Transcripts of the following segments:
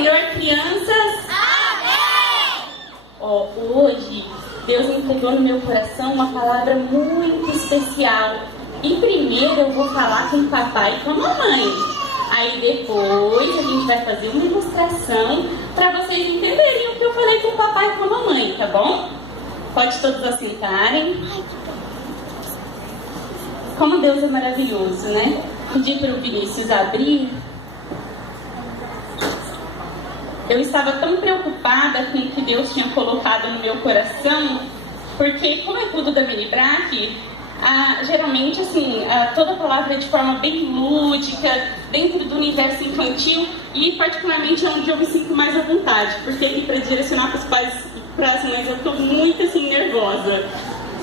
Senhor, crianças? Amém! Hoje, Deus entregou no meu coração uma palavra muito especial. E primeiro eu vou falar com o papai e com a mamãe. Aí depois a gente vai fazer uma ilustração para vocês entenderem o que eu falei com o papai e com a mamãe, tá bom? Pode todos assentarem. Como Deus é maravilhoso, né? Pedi para o Vinícius abrir. Eu estava tão preocupada com o que Deus tinha colocado no meu coração, porque como é tudo da Mini Brac, geralmente assim, toda a palavra é de forma bem lúdica, dentro do universo infantil, e particularmente é onde eu me sinto mais à vontade, porque aqui para direcionar para os pais e para as mães eu estou muito assim nervosa,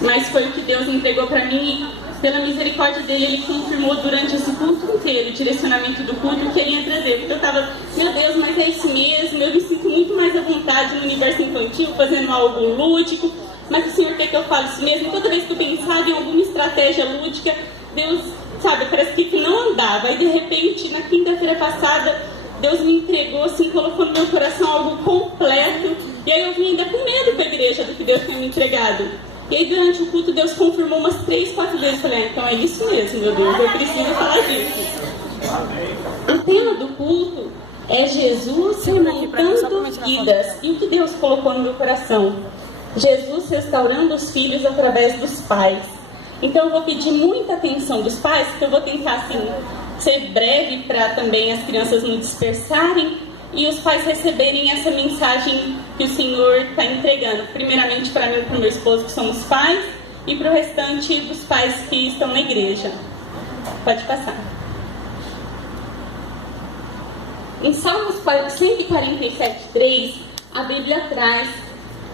mas foi o que Deus entregou para mim. Pela misericórdia dele, ele confirmou durante esse culto inteiro, o direcionamento do culto, que ele ia trazer. Porque eu estava, meu Deus, mas é isso mesmo, eu me sinto muito mais à vontade no universo infantil, fazendo algo lúdico, mas o Senhor quer que eu fale isso mesmo. Toda vez que eu pensava em alguma estratégia lúdica, Deus, sabe, parece que não andava. E de repente, na quinta-feira passada, Deus me entregou, assim, colocou no meu coração algo completo. E aí eu vim ainda com medo para a igreja do que Deus tinha me entregado. E aí durante o culto Deus confirmou umas 3, 4 vezes. Eu falei, então é isso mesmo, meu Deus, eu preciso falar disso. O tema do culto é Jesus remontando vidas. E o que Deus colocou no meu coração? Jesus restaurando os filhos através dos pais. Então eu vou pedir muita atenção dos pais, porque eu vou tentar assim, ser breve para também as crianças não dispersarem e os pais receberem essa mensagem que o Senhor está entregando. Primeiramente para mim e para o meu esposo, que somos pais, e para o restante dos pais que estão na igreja. Pode passar. Em Salmos 147:3, a Bíblia traz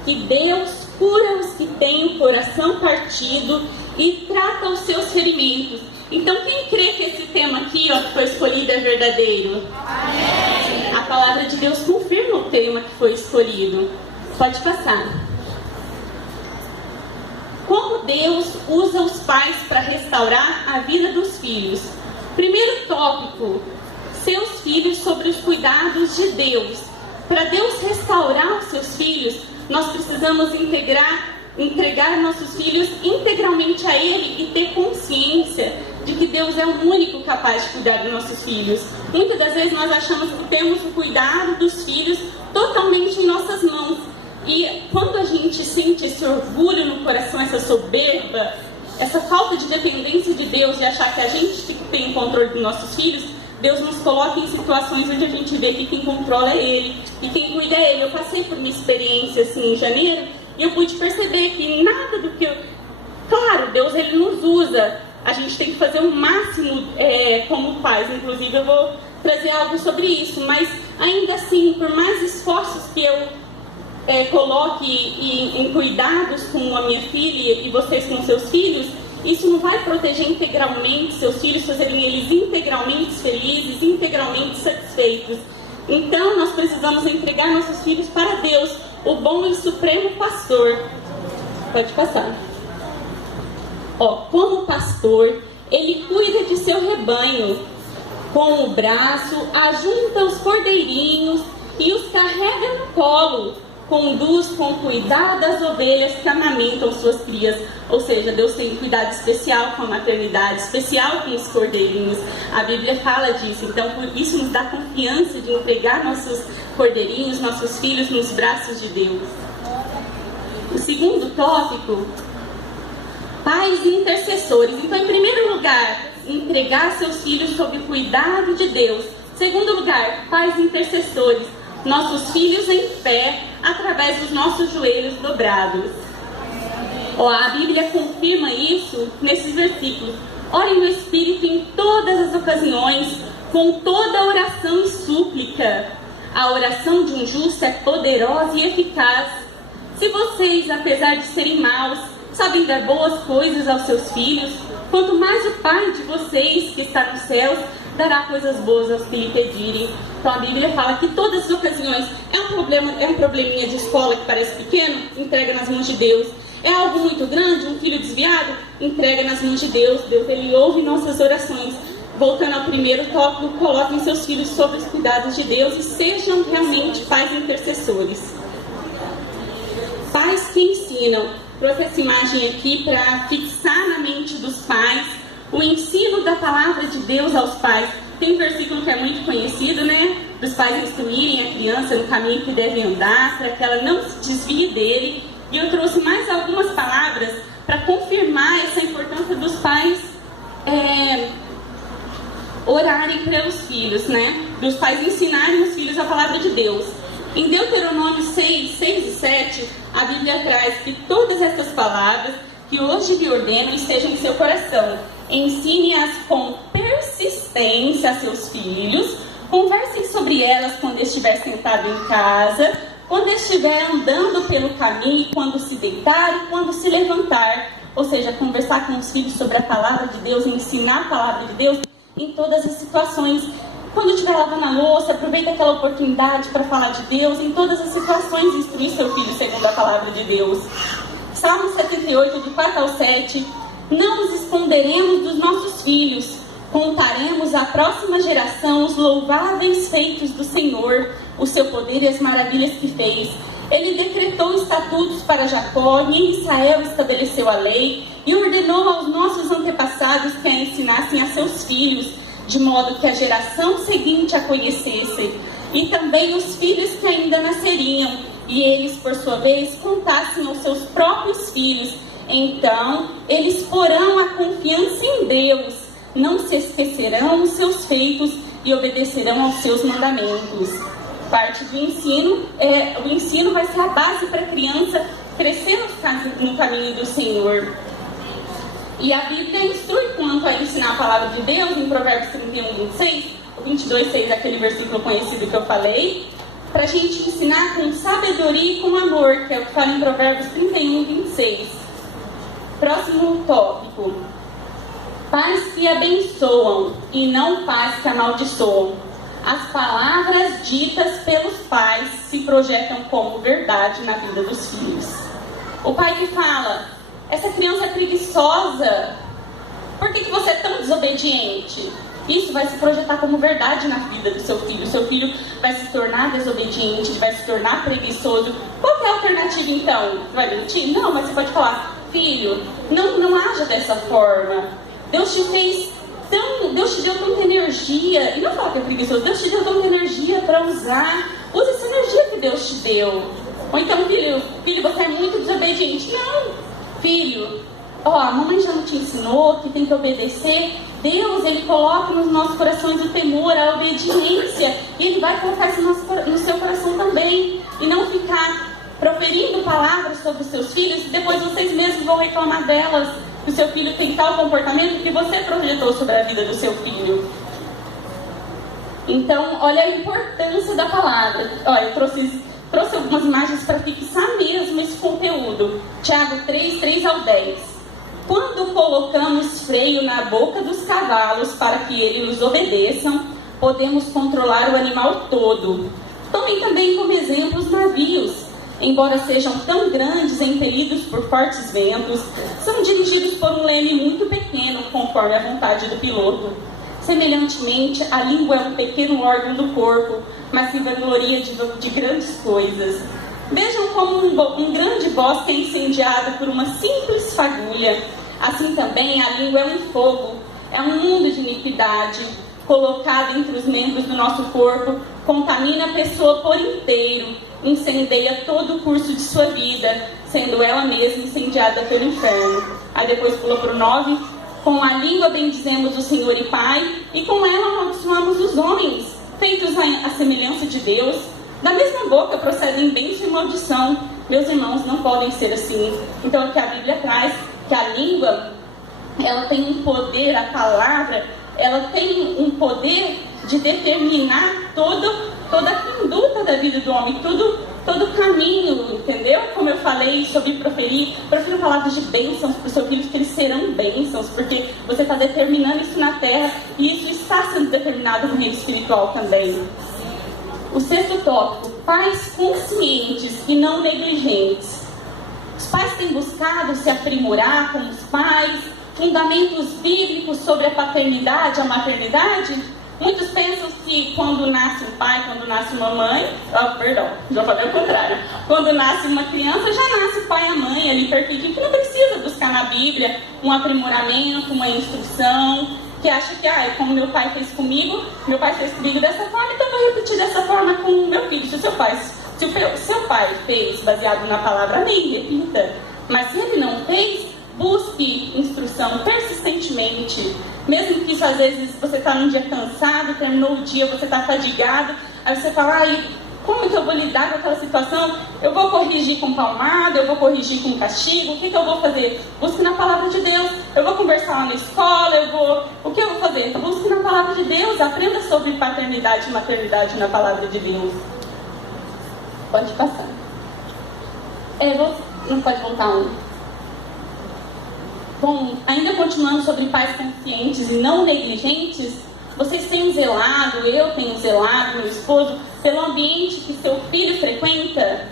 que Deus cura os que têm o coração partido e trata os seus ferimentos. Então, quem crê que esse tema aqui, que foi escolhido, é verdadeiro? Amém. A palavra de Deus confirma o tema que foi escolhido. Pode passar. Como Deus usa os pais para restaurar a vida dos filhos? Primeiro tópico, seus filhos sobre os cuidados de Deus. Para Deus restaurar os seus filhos, nós precisamos entregar nossos filhos integralmente a Ele e ter consciência de que Deus é o único capaz de cuidar dos nossos filhos. Muitas das vezes nós achamos que temos o cuidado dos filhos totalmente em nossas mãos. E quando a gente sente esse orgulho no coração, essa soberba, essa falta de dependência de Deus, de achar que a gente tem o controle dos nossos filhos, Deus nos coloca em situações onde a gente vê que quem controla é Ele e quem cuida é Ele. Eu passei por uma experiência assim em janeiro e eu pude perceber que nada do que Claro, Deus Ele nos usa. A gente tem que fazer o máximo como pais. Inclusive eu vou trazer algo sobre isso. Mas ainda assim, por mais esforços que eu coloque em cuidados com a minha filha e vocês com seus filhos, isso não vai proteger integralmente seus filhos, fazerem eles integralmente felizes, integralmente satisfeitos. Então nós precisamos entregar nossos filhos para Deus, o bom e supremo pastor. Pode passar. Como pastor, ele cuida de seu rebanho. Com o braço, ajunta os cordeirinhos e os carrega no colo. Conduz com cuidado as ovelhas que amamentam suas crias. Ou seja, Deus tem um cuidado especial com a maternidade, especial com os cordeirinhos. A Bíblia fala disso. Então, por isso nos dá confiança de entregar nossos cordeirinhos, nossos filhos nos braços de Deus. O segundo tópico, pais e intercessores. Então, em primeiro lugar, entregar seus filhos sob o cuidado de Deus. Segundo lugar, pais e intercessores. Nossos filhos em fé, através dos nossos joelhos dobrados. A Bíblia confirma isso nesses versículos. Orem no Espírito em todas as ocasiões, com toda oração e súplica. A oração de um justo é poderosa e eficaz. Se vocês, apesar de serem maus, sabem dar boas coisas aos seus filhos, quanto mais o Pai de vocês, que está nos céus, dará coisas boas aos que lhe pedirem. Então a Bíblia fala que todas as ocasiões é um probleminha de escola que parece pequeno, entrega nas mãos de Deus. É algo muito grande, um filho desviado, entrega nas mãos de Deus. Deus, Ele ouve nossas orações. voltando ao primeiro tópico, coloquem seus filhos sob os cuidados de Deus e sejam realmente pais intercessores. Pais que ensinam. Trouxe essa imagem aqui para fixar na mente dos pais o ensino da palavra de Deus aos pais. Tem um versículo que é muito conhecido, né? Dos pais instruírem a criança no caminho que deve andar, para que ela não se desvie dele. E eu trouxe mais algumas palavras para confirmar essa importância dos pais orarem pelos filhos, né? Dos pais ensinarem os filhos a palavra de Deus. Em Deuteronômio 6 e 7, a Bíblia traz que todas essas palavras que hoje lhe ordeno estejam em seu coração. Ensine-as com persistência a seus filhos, conversem sobre elas quando estiver sentado em casa, quando estiver andando pelo caminho, e quando se deitar e quando se levantar. Ou seja, conversar com os filhos sobre a palavra de Deus, ensinar a palavra de Deus em todas as situações. Quando estiver lavando a louça, aproveita aquela oportunidade para falar de Deus. Em todas as situações, instruir seu filho segundo a palavra de Deus. Salmo 78, do 4 ao 7. Não nos esconderemos dos nossos filhos. Contaremos à próxima geração os louváveis feitos do Senhor, o seu poder e as maravilhas que fez. Ele decretou estatutos para Jacó, e em Israel estabeleceu a lei, e ordenou aos nossos antepassados que a ensinassem a seus filhos, de modo que a geração seguinte a conhecesse, e também os filhos que ainda nasceriam, e eles, por sua vez, contassem aos seus próprios filhos. Então, eles porão a confiança em Deus, não se esquecerão os seus feitos e obedecerão aos seus mandamentos. Parte do ensino, o ensino vai ser a base para a criança crescer no caminho do Senhor. E a Bíblia instrui quanto a ensinar a palavra de Deus, em Provérbios 31, 26, o 22, 6, aquele versículo conhecido que eu falei, para a gente ensinar com sabedoria e com amor, que é o que fala em Provérbios 31, 26. Próximo tópico. Pais que abençoam e não pais que amaldiçoam. As palavras ditas pelos pais se projetam como verdade na vida dos filhos. O pai que fala: essa criança é preguiçosa, por que você é tão desobediente? Isso vai se projetar como verdade na vida do seu filho. O seu filho vai se tornar desobediente, vai se tornar preguiçoso. Qual que é a alternativa então? Você vai mentir? Não, mas você pode falar: filho, não haja dessa forma. Deus te deu tanta energia. E não fala que é preguiçoso. Deus te deu tanta energia para usar. Use essa energia que Deus te deu. Ou então, filho, você é muito desobediente. Não, filho, a mamãe já não te ensinou que tem que obedecer. Deus, Ele coloca nos nossos corações o temor, a obediência. E Ele vai colocar isso no seu coração também. E não ficar proferindo palavras sobre os seus filhos, e depois vocês mesmos vão reclamar delas. Que o seu filho tem tal comportamento que você projetou sobre a vida do seu filho. Então, olha a importância da palavra. Olha, eu trouxe algumas imagens para fixar mesmo esse conteúdo. Tiago 3, 3 ao 10. Quando colocamos freio na boca dos cavalos para que eles nos obedeçam, podemos controlar o animal todo. Tomem também como exemplo os navios. Embora sejam tão grandes e impelidos por fortes ventos, são dirigidos por um leme muito pequeno, conforme a vontade do piloto. Semelhantemente, a língua é um pequeno órgão do corpo, mas se vangloria de grandes coisas. Vejam como um grande bosque é incendiado por uma simples fagulha. Assim também a língua é um fogo, é um mundo de iniquidade, colocado entre os membros do nosso corpo, contamina a pessoa por inteiro, incendeia todo o curso de sua vida, sendo ela mesma incendiada pelo inferno. Aí depois pula para o 9. Com a língua bendizemos o Senhor e Pai, e com ela amaldiçoamos os homens, feitos à semelhança de Deus. Da mesma boca procedem bênção e maldição. Meus irmãos, não podem ser assim. Então aqui a Bíblia traz que a língua, ela tem um poder, a palavra, ela tem um poder de determinar toda a conduta da vida do homem, todo o caminho, entendeu? Como eu falei sobre proferir palavras de bênçãos para os seus filhos, que eles serão bênçãos, porque você está determinando isso na terra, e isso está sendo determinado no reino espiritual também. O 6º tópico: pais conscientes e não negligentes. Os pais têm buscado se aprimorar como os pais, fundamentos bíblicos sobre a paternidade, a maternidade. Muitos pensam que quando nasce um pai, quando nasce uma mãe, já falei o contrário, quando nasce uma criança, já nasce o pai e a mãe ali perfeitinho, que não precisa buscar na Bíblia um aprimoramento, uma instrução, que acha que, como meu pai fez comigo dessa forma, então eu vou repetir dessa forma com o meu filho. Se o seu pai fez baseado na palavra, amém, repita. Mas se ele não fez, busque instrução persistentemente. Mesmo que isso, às vezes, você está num dia cansado, terminou o dia, você está fadigado, aí você fala, como que eu vou lidar com aquela situação? Eu vou corrigir com palmada, eu vou corrigir com castigo, o que eu vou fazer? Busque na palavra de Deus. Eu vou conversar lá na escola, o que eu vou fazer? Busque na palavra de Deus, aprenda sobre paternidade e maternidade na palavra de Deus. Pode passar. Não pode voltar um. Bom, ainda continuando sobre pais conscientes e não negligentes, vocês têm zelado, eu tenho zelado, meu esposo, pelo ambiente que seu filho frequenta,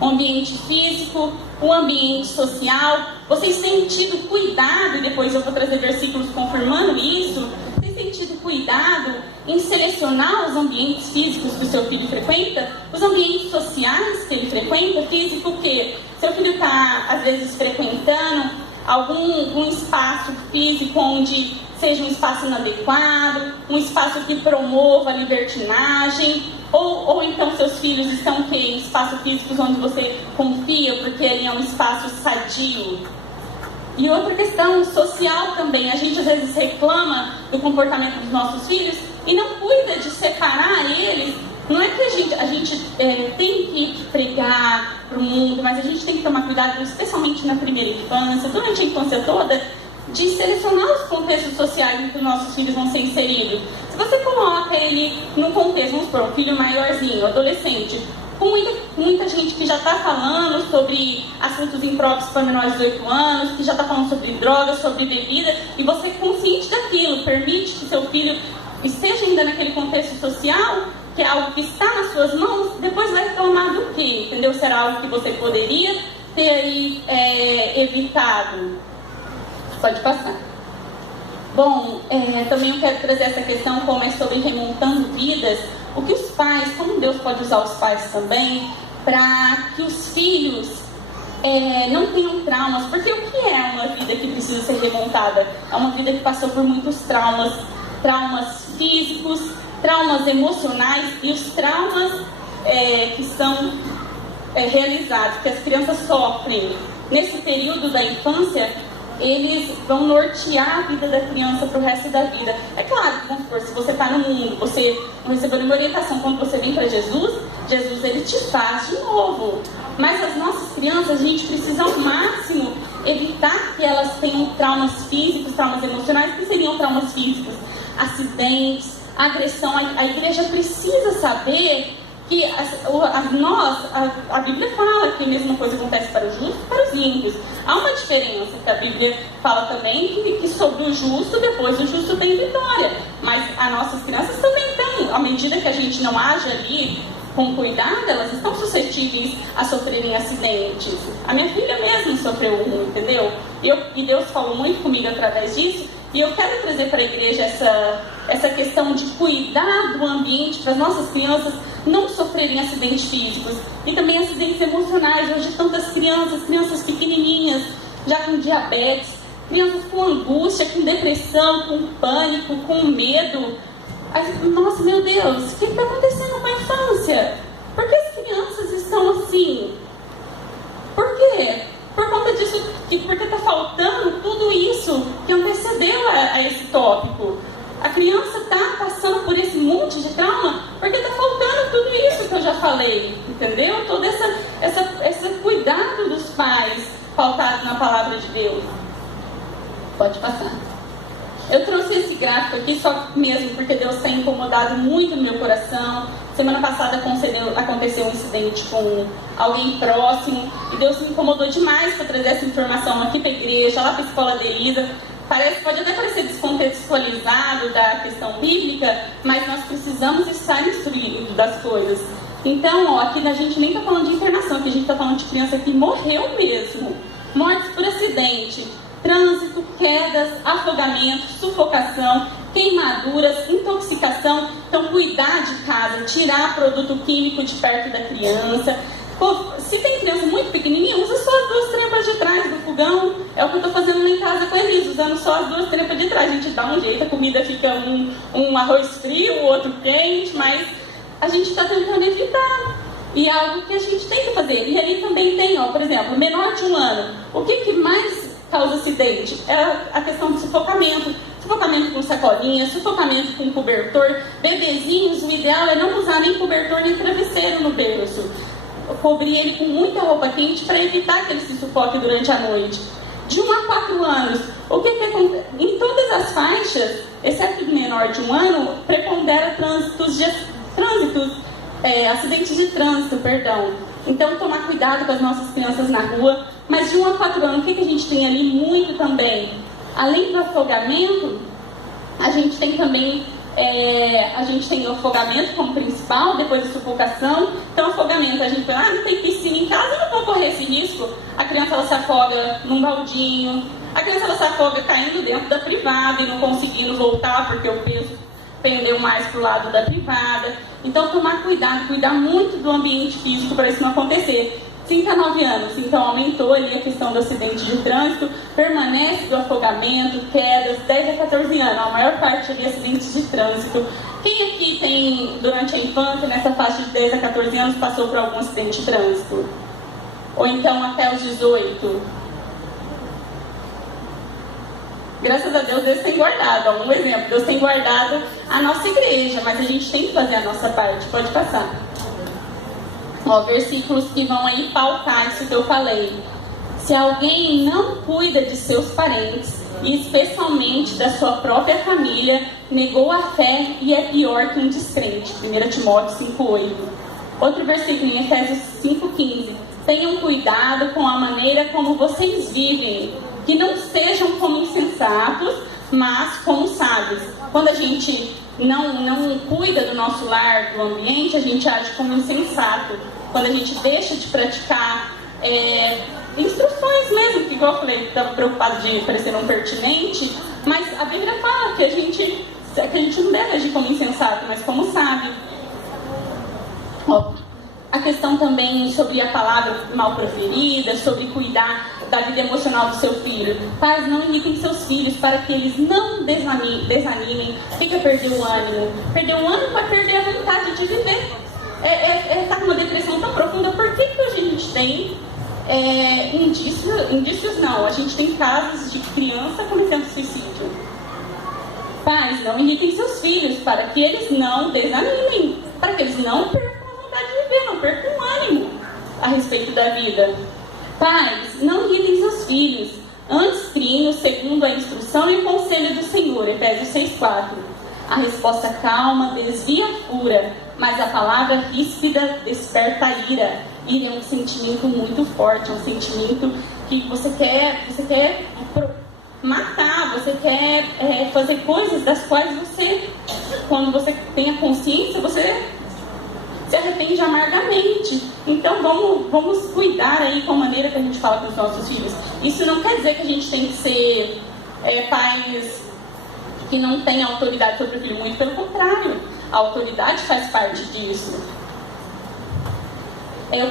o ambiente físico, o ambiente social. Vocês têm tido cuidado, e depois eu vou trazer versículos confirmando isso, vocês têm tido cuidado em selecionar os ambientes físicos que o seu filho frequenta, os ambientes sociais que ele frequenta, físico que seu filho está, às vezes, frequentando algum espaço físico onde seja um espaço inadequado, um espaço que promova a libertinagem, ou então seus filhos estão em espaços físicos onde você confia, porque ele é um espaço sadio. E outra questão social também, a gente às vezes reclama do comportamento dos nossos filhos e não cuida de separar eles. Não é que a gente tem que pregar para o mundo, mas a gente tem que tomar cuidado, especialmente na primeira infância, durante a infância toda, de selecionar os contextos sociais em que os nossos filhos vão ser inseridos. Se você coloca ele num contexto, vamos supor, um filho maiorzinho, adolescente, com muita gente que já está falando sobre assuntos impróprios para menores de 18 anos, que já está falando sobre drogas, sobre bebida, e você é consciente daquilo, permite que seu filho esteja ainda naquele contexto social, que é algo que está nas suas mãos, depois vai reclamar do quê? Entendeu? Será algo que você poderia ter evitado. Pode passar. Bom, também eu quero trazer essa questão como é sobre remontando vidas. O que os pais, como Deus pode usar os pais também, para que os filhos não tenham traumas. Porque o que é uma vida que precisa ser remontada? É uma vida que passou por muitos traumas físicos, traumas emocionais e os traumas que são realizados, que as crianças sofrem nesse período da infância, eles vão nortear a vida da criança para o resto da vida. É claro que, vamos supor, se você está no mundo, você não recebeu nenhuma orientação, quando você vem para Jesus ele te faz de novo. Mas as nossas crianças, a gente precisa ao máximo evitar que elas tenham traumas físicos, traumas emocionais, que seriam traumas físicos, acidentes, agressão. A igreja precisa saber que a Bíblia fala que a mesma coisa acontece para os justos e para os ímpios. Há uma diferença, que a Bíblia fala também que sobre o justo, depois o justo tem vitória. Mas as nossas crianças também estão, à medida que a gente não age ali com cuidado, elas estão suscetíveis a sofrerem acidentes. A minha filha mesmo sofreu um, entendeu? E Deus falou muito comigo através disso. E eu quero trazer para a igreja essa questão de cuidar do ambiente para as nossas crianças não sofrerem acidentes físicos e também acidentes emocionais. Hoje tantas crianças pequenininhas, já com diabetes, crianças com angústia, com depressão, com pânico, com medo. Nossa, meu Deus, o que está acontecendo com a infância? Por que as crianças estão assim? Por quê? Por conta disso, porque está faltando tudo isso que antecedeu a esse tópico. A criança está passando por esse monte de trauma porque está faltando tudo isso que eu já falei, entendeu? Todo esse cuidado dos pais pautado na palavra de Deus. Pode passar. Eu trouxe esse gráfico aqui só mesmo porque Deus tem incomodado muito no meu coração. Semana passada aconteceu um incidente com alguém próximo e Deus me incomodou demais para trazer essa informação aqui para a igreja, lá para a escola de Elisa. Pode até parecer descontextualizado da questão bíblica, mas nós precisamos estar instruídos das coisas. Então, aqui a gente nem está falando de internação, aqui a gente está falando de criança que morreu mesmo. Mortes por acidente. trânsito, quedas, afogamento, sufocação, queimaduras, intoxicação. Então, cuidar de casa, tirar produto químico de perto da criança. Se tem criança muito pequenininha, usa só as 2 trempas de trás do fogão. É o que eu estou fazendo lá em casa com a Elisa, usando só as 2 trempas de trás. A gente dá um jeito, a comida fica um arroz frio, o outro quente, mas a gente está tentando evitar. E é algo que a gente tem que fazer. E ali também tem, por exemplo, menor de 1 ano. O que mais causa acidente? É a questão do sufocamento. Sufocamento com sacolinha, sufocamento com cobertor. Bebezinhos, o ideal é não usar nem cobertor nem travesseiro no berço. Cobrir ele com muita roupa quente para evitar que ele se sufoque durante a noite. De 1 a 4 anos, o que acontece? Em todas as faixas, exceto do menor de 1 ano, prepondera acidentes de trânsito, perdão. Então, tomar cuidado com as nossas crianças na rua. Mas de 1 a 4 anos, o que a gente tem ali muito também? Além do afogamento, a gente tem também o afogamento como principal, depois a sufocação. Então, afogamento, a gente fala, não tem piscina em casa, eu não vou correr esse risco. A criança ela se afoga num baldinho, a criança ela se afoga caindo dentro da privada e não conseguindo voltar porque o peso pendeu mais para o lado da privada. Então, tomar cuidado, cuidar muito do ambiente físico para isso não acontecer. 5 a 9 anos, então aumentou ali a questão do acidente de trânsito, permanece do afogamento, quedas. 10 a 14 anos, a maior parte ali acidentes de trânsito. Quem aqui tem, durante a infância, nessa faixa de 10 a 14 anos, passou por algum acidente de trânsito? Ou então até os 18? Graças a Deus, Deus tem guardado. Um exemplo, Deus tem guardado a nossa igreja, mas a gente tem que fazer a nossa parte. Pode passar. Versículos que vão aí pautar isso que eu falei. Se alguém não cuida de seus parentes, e especialmente da sua própria família, negou a fé e é pior que um descrente. 1 Timóteo 5,8. Outro versículo em Efésios 5,15. Tenham cuidado com a maneira como vocês vivem, que não sejam como insensatos, mas como sábios. Quando a gente não cuida do nosso lar, do ambiente, a gente age como insensato. Quando a gente deixa de praticar instruções mesmo, que igual eu falei, estava preocupado de parecer não pertinente, mas a Bíblia fala que a gente não deve agir como insensato, mas como sábio. A questão também sobre a palavra mal proferida, sobre cuidar da vida emocional do seu filho. Pais, não irritem seus filhos para que eles não desanimem. Fica perder o ânimo. Perder o ânimo vai perder a vontade de viver. Tá com uma depressão tão profunda. Por que a gente tem indícios não? A gente tem casos de criança cometendo suicídio. Pais, não irritem seus filhos para que eles não desanimem, para que eles não percam a vontade de viver, não percam o ânimo a respeito da vida. Pais, não irritem seus filhos, antes criem-nos segundo a instrução e o conselho do Senhor. Efésios 6,4. A resposta calma desvia a fúria, mas a palavra ríspida desperta a ira. Ira é um sentimento muito forte, é um sentimento que você quer matar, você quer fazer coisas das quais você, quando você tem a consciência, você se arrepende amargamente. Então vamos cuidar aí com a maneira que a gente fala com os nossos filhos. Isso não quer dizer que a gente tem que ser pais que não têm autoridade sobre o filho, muito pelo contrário, a autoridade faz parte disso. Eu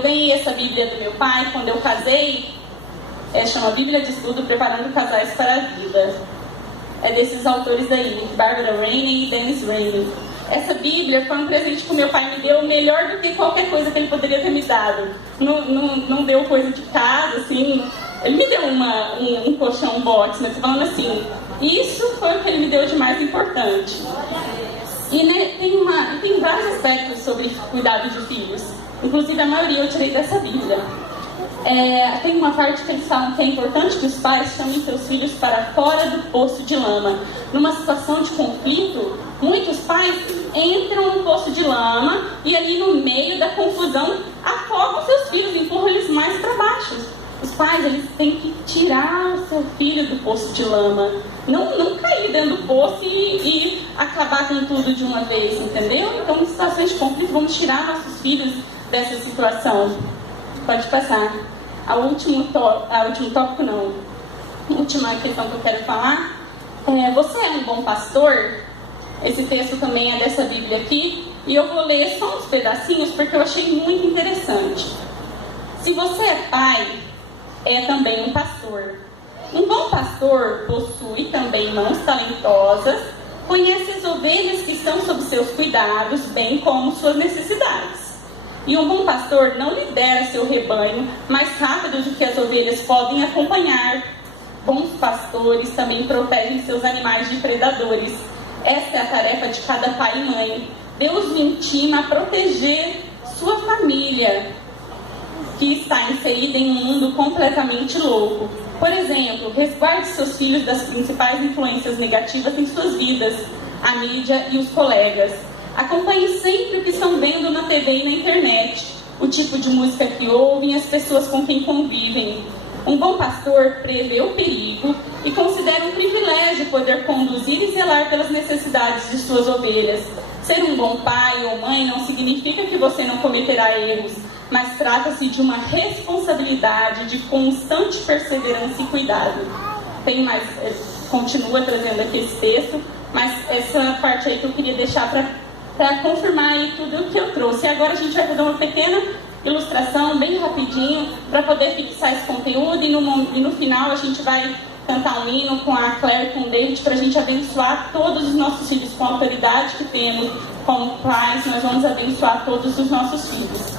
ganhei essa Bíblia do meu pai quando eu casei, chama Bíblia de Estudo Preparando Casais para a Vida. É desses autores aí, Barbara Rainey e Dennis Rainey. Essa Bíblia foi um presente que o meu pai me deu, melhor do que qualquer coisa que ele poderia ter me dado. Não deu coisa de casa, assim. Ele me deu um colchão box, mas falando assim, isso foi o que ele me deu de mais importante. E né, tem vários aspectos sobre cuidado de filhos. Inclusive a maioria eu tirei dessa Bíblia. Tem uma parte que eles falam que é importante que os pais chamem seus filhos para fora do poço de lama. Numa situação de conflito, muitos pais entram no poço de lama e ali no meio da confusão afogam seus filhos, empurram eles mais para baixo. Os pais, eles têm que tirar o seu filho do poço de lama. Não cair dentro do poço e acabar com tudo de uma vez, entendeu? Então, em situações de conflito, vamos tirar nossos filhos dessa situação. Pode passar. O último tópico, não. última questão que eu quero falar você é um bom pastor? Esse texto também é dessa Bíblia aqui, e eu vou ler só uns pedacinhos porque eu achei muito interessante. Se você é pai, é também um pastor. Um bom pastor possui também mãos talentosas, conhece as ovelhas que estão sob seus cuidados, bem como suas necessidades. E um bom pastor não lidera seu rebanho mais rápido do que as ovelhas podem acompanhar. Bons pastores também protegem seus animais de predadores. Esta é a tarefa de cada pai e mãe. Deus o intima a proteger sua família, que está inserida em um mundo completamente louco. Por exemplo, resguarde seus filhos das principais influências negativas em suas vidas, a mídia e os colegas. Acompanhe sempre o que estão vendo na TV e na internet, o tipo de música que ouvem e as pessoas com quem convivem. Um bom pastor prevê o perigo e considera um privilégio poder conduzir e zelar pelas necessidades de suas ovelhas. Ser um bom pai ou mãe não significa que você não cometerá erros, mas trata-se de uma responsabilidade de constante perseverança e cuidado. Tem mais, continua trazendo aqui esse texto, mas essa parte aí que eu queria deixar para confirmar aí tudo o que eu trouxe. E agora a gente vai fazer uma pequena ilustração, bem rapidinho, para poder fixar esse conteúdo, e no final a gente vai cantar um hino com a Claire e com o David para a gente abençoar todos os nossos filhos, com a autoridade que temos como pais. Nós vamos abençoar todos os nossos filhos.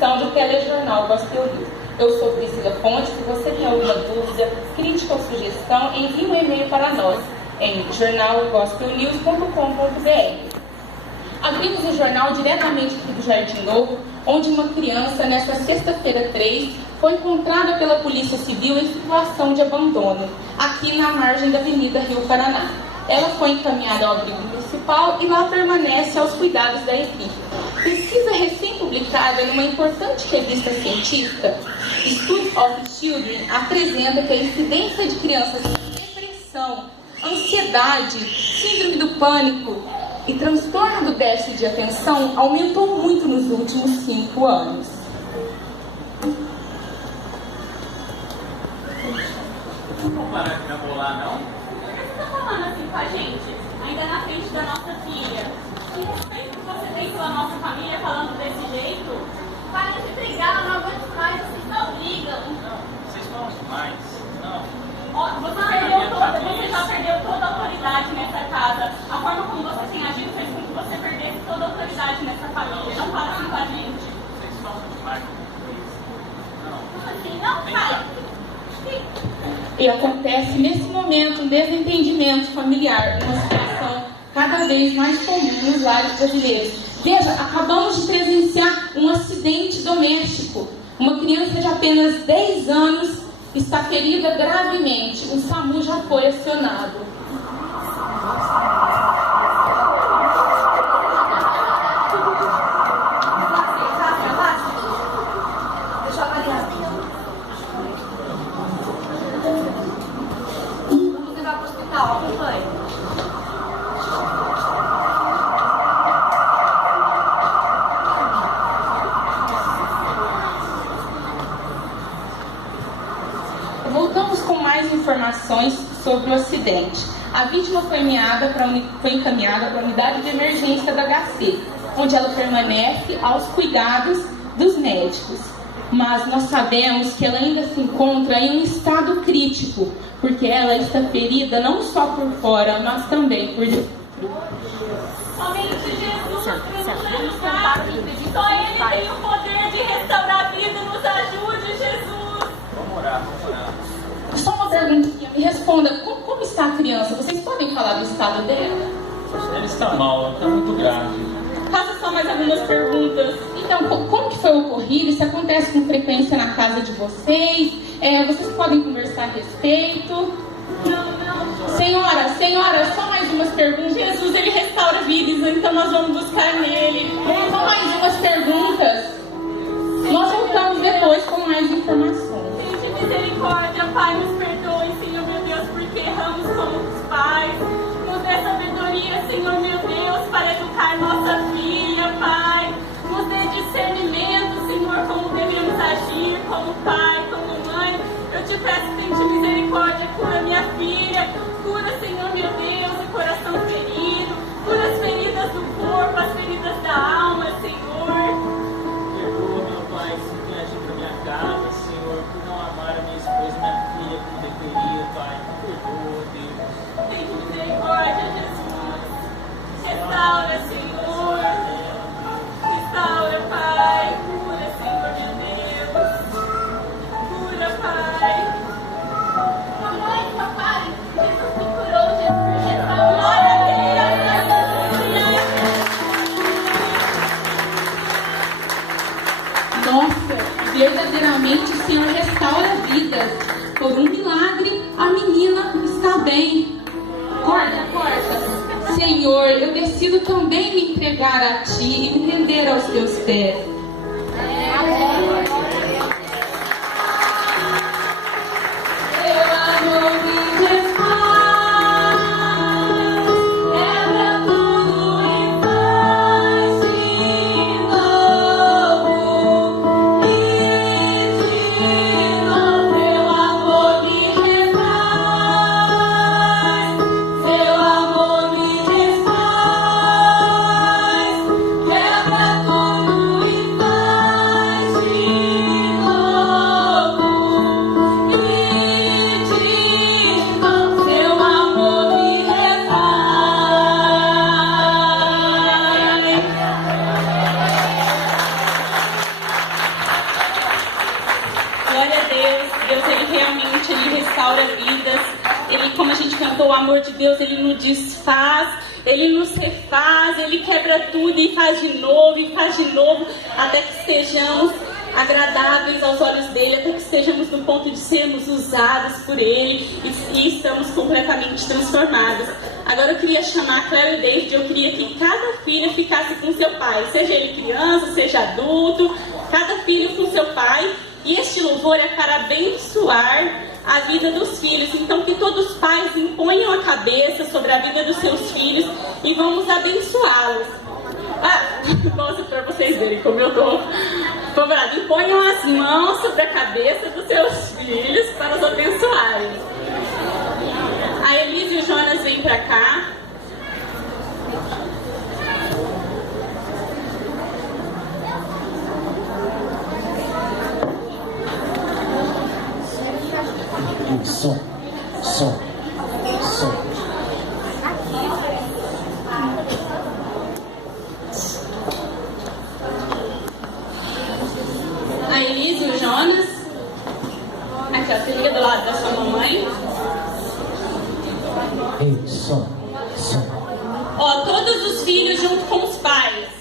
Do Telejornal Gospel News. Eu sou Priscila Fonte. Se você tem alguma dúvida, crítica ou sugestão, envie um e-mail para nós em jornalgospelnews.com.br. Abrimos o jornal diretamente aqui do Jardim Novo, onde uma criança, nesta sexta-feira 3, foi encontrada pela Polícia Civil em situação de abandono, aqui na margem da Avenida Rio Paraná. Ela foi encaminhada ao abrigo municipal e lá permanece aos cuidados da equipe. Pesquisa recém-publicada numa importante revista científica, Study of Children, apresenta que a incidência de crianças com depressão, ansiedade, síndrome do pânico e transtorno do déficit de atenção aumentou muito nos últimos 5 anos. gente, ainda na frente da nossa filha. O respeito que você tem pela nossa família falando desse jeito, parece brigar, não aguento mais, vocês não brigam. Não, vocês falam demais. Não. Você já perdeu toda a autoridade nessa casa. A forma como você tem agido fez com que você perdesse toda a autoridade nessa família. Não fala assim com a gente. Vocês falam demais. Não. Assim, não, pai. E acontece nesse momento um desentendimento familiar, uma situação cada vez mais comum nos lares brasileiros. Veja, acabamos de presenciar um acidente doméstico. Uma criança de apenas 10 anos está ferida gravemente. O SAMU já foi acionado. Deixa eu avaliar. Vamos levar para o hospital, acompanhe. Voltamos com mais informações sobre o acidente. A vítima foi encaminhada para a unidade de emergência da HC, onde ela permanece aos cuidados dos médicos. Mas nós sabemos que ela ainda se encontra em um estado crítico, porque ela está ferida não só por fora, mas também por dentro. Somente Jesus, só Ele tem o poder de restaurar a vida. Nos ajude, Jesus. Vamos orar. Só uma perguntinha, me responda, como está a criança? Vocês podem falar do estado dela? Ela está mal, ela está muito grave. Faça só mais algumas perguntas. Então, como que foi ocorrido? Isso acontece com frequência na casa de vocês? Vocês podem conversar a respeito? Não. Senhora, só mais umas perguntas. Jesus, Ele restaura vidas, então nós vamos buscar nele. Só mais umas perguntas. Nós voltamos depois com mais informações. De misericórdia, Pai, nos perdoe, Senhor meu Deus, porque erramos como os pais. Nos dê sabedoria, Senhor meu Deus, para educar nossa filha, Pai. Nos dê discernimento, Senhor, como devemos agir, como pai, como mãe. Eu te peço, tem misericórdia, cura minha filha. Cura, Senhor meu Deus, o coração ferido. Cura as feridas do corpo, as feridas da alma, Senhor. Perdoa, meu Pai, se tem agido na minha casa, Senhor, por não amar a minha esposa e minha filha como deveria, Pai. Perdoa, Deus. Tem misericórdia, Jesus. Restaura, Senhor. Restaura, Pai. Cura, Senhor, meu Deus. Cura, Pai. Mamãe, papai, Jesus me curou, Jesus me restaurou. Glória a Deus. Nossa, verdadeiramente o Senhor restaura vidas. Por um milagre, a menina está bem. Corta. Senhor, eu decido também me entregar a Ti e me render aos Teus pés. O amor de Deus, Ele nos desfaz, Ele nos refaz, Ele quebra tudo e faz de novo, até que sejamos agradáveis aos olhos dEle, até que estejamos no ponto de sermos usados por Ele e estamos completamente transformados. Agora eu queria chamar a Clara e David, eu queria que cada filha ficasse com seu pai, seja ele criança, seja adulto, cada filho com seu pai, e este louvor é para abençoar a vida dos filhos. Então que todos os pais imponham a cabeça sobre a vida dos seus filhos e vamos abençoá-los. Nossa, para vocês verem como eu tô favorada. Imponham as mãos sobre a cabeça dos seus filhos para os abençoarem. A Elisa Elise e o Jonas vêm pra cá. Som. A Elise e o Jonas. Aqui, ó, você fica do lado da sua mamãe. Ei, som. Ó, todos os filhos junto com os pais.